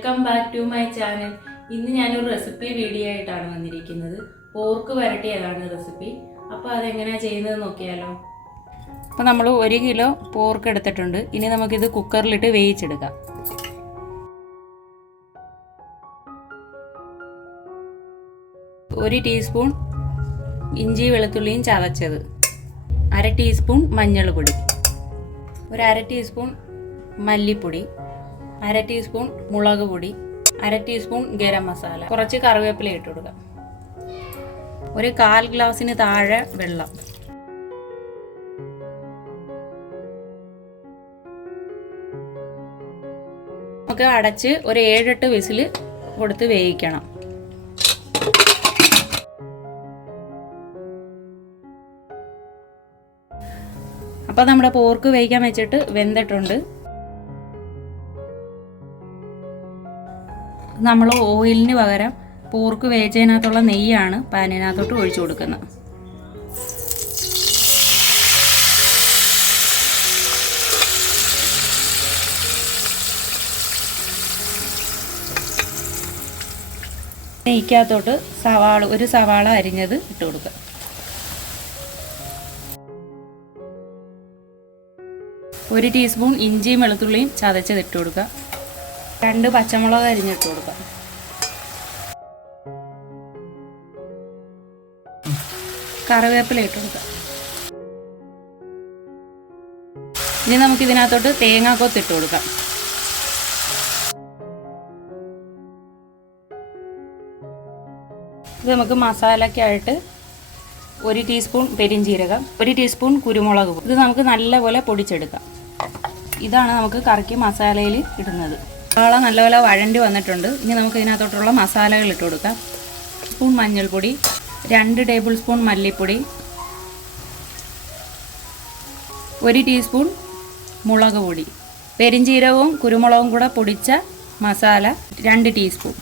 Welcome back to my channel ഇന്ന് ഞാനൊരു recipe video ആയിട്ടാണ് വന്നിരിക്കുന്നത്. പോർക്ക് വരട്ടിയതാണ് റെസിപ്പി അപ്പോൾ അതെങ്ങനെയാണ് ചെയ്യുന്നത് നോക്കിയാലോ. അപ്പോൾ നമ്മൾ ഒരു കിലോ പോർക്ക് എടുത്തിട്ടുണ്ട്. ഇനി നമുക്കിത് കുക്കറിലിട്ട് വേവിച്ചെടുക്കാം. ഒരു ടീസ്പൂൺ ഇഞ്ചി വെളുത്തുള്ളിയും ചതച്ചത്. അര ടീസ്പൂൺ മഞ്ഞൾപ്പൊടി. ഒരു അര ടീസ്പൂൺ മല്ലിപ്പൊടി. അര ടീസ്പൂൺ മുളക് പൊടി അര ടീസ്പൂൺ ഗരം മസാല. കുറച്ച് കറിവേപ്പില ഇട്ട് കൊടുക്കുക ഒരു കാൽ ഗ്ലാസ്സിന് താഴെ വെള്ളം. നമുക്ക് അടച്ച് ഒരു ഏഴെട്ട് വിസിൽ കൊടുത്ത് വേവിക്കണം. അപ്പോൾ നമ്മുടെ പോർക്ക് വേവിക്കാൻ വെച്ചിട്ട് വെന്തിട്ടുണ്ട്. നമ്മൾ ഓയിലിന് പകരം പോർക്ക് വേച്ചതിനകത്തുള്ള നെയ്യാണ് പാനിനകത്തോട്ട് ഒഴിച്ചു കൊടുക്കുന്നത്. നെയ്ക്കകത്തോട്ട് സവാള ഒരു സവാള അരിഞ്ഞത് ഇട്ട് കൊടുക്കുക. ഒരു ടീസ്പൂൺ ഇഞ്ചിയും വെളുത്തുള്ളിയും ചതച്ചത് ഇട്ട് കൊടുക്കുക. രണ്ട് പച്ചമുളക് അരിഞ്ഞിട്ട് കൊടുക്കാം. കറിവേപ്പില ഇട്ട് കൊടുക്കാം. ഇനി നമുക്ക് ഇതിനകത്തോട്ട് തേങ്ങാക്കൊത്ത് ഇട്ട് കൊടുക്കാം. ഇത് നമുക്ക് മസാലയ്ക്കായിട്ട് ഒരു ടീസ്പൂൺ പെരിഞ്ചീരകം ഒരു ടീസ്പൂൺ കുരുമുളക് ഇത് നമുക്ക് നല്ലപോലെ പൊടിച്ചെടുക്കാം. ഇതാണ് നമുക്ക് കറിക്ക് മസാലയിൽ ഇടുന്നത്. സവാള നല്ലപോലെ വഴണ്ടി വന്നിട്ടുണ്ട്. ഇനി നമുക്ക് ഇതിനകത്തോട്ടുള്ള മസാലകൾ ഇട്ട് കൊടുക്കാം. സ്പൂൺ മഞ്ഞൾപ്പൊടി രണ്ട് ടേബിൾ സ്പൂൺ മല്ലിപ്പൊടി ഒരു ടീസ്പൂൺ മുളക് പൊടി പെരിഞ്ചീരകവും കുരുമുളകും കൂടെ പൊടിച്ച മസാല രണ്ട് ടീസ്പൂൺ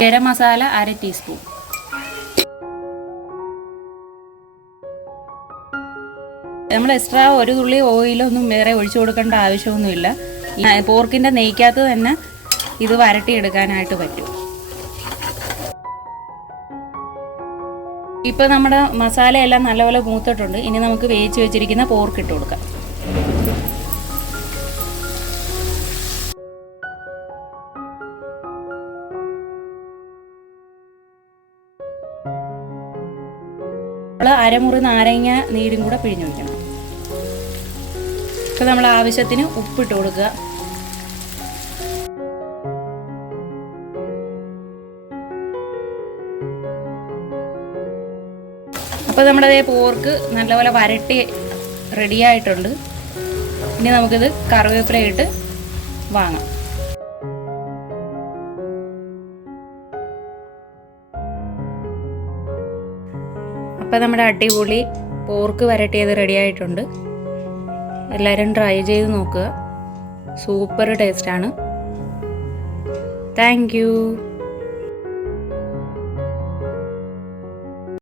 ഗരം മസാല അര ടീസ്പൂൺ. നമ്മൾ എക്സ്ട്രാ ഒരു തുള്ളി ഓയിലൊന്നും വേറെ ഒഴിച്ചു കൊടുക്കേണ്ട ആവശ്യമൊന്നുമില്ല. പോർക്കിന്റെ നെയ്ക്കകത്ത് തന്നെ ഇത് വരട്ടിയെടുക്കാനായിട്ട് പറ്റും. ഇപ്പോൾ നമ്മുടെ മസാലയെല്ലാം നല്ലപോലെ മൂത്തിട്ടുണ്ട്. ഇനി നമുക്ക് വേവിച്ച് വെച്ചിരിക്കുന്ന പോർക്ക് ഇട്ട് കൊടുക്കാം. നമ്മൾ അരമുറി നാരങ്ങ നീരും കൂടെ പിഴിഞ്ഞൊഴിക്കണം. ഇപ്പം നമ്മൾ ആവശ്യത്തിന് ഉപ്പിട്ട് കൊടുക്കുക. അപ്പോൾ നമ്മുടെ പോർക്ക് നല്ലപോലെ വരട്ടി റെഡിയായിട്ടുണ്ട് ഇനി നമുക്കിത് കറിവേപ്പില ഇട്ട് വാങ്ങാം. അപ്പോൾ നമ്മുടെ അടിപൊളി പോർക്ക് വരട്ടിയത് റെഡി ആയിട്ടുണ്ട്. എല്ലാവരും ട്രൈ ചെയ്ത് നോക്കുക. സൂപ്പർ ടേസ്റ്റാണ് താങ്ക് യു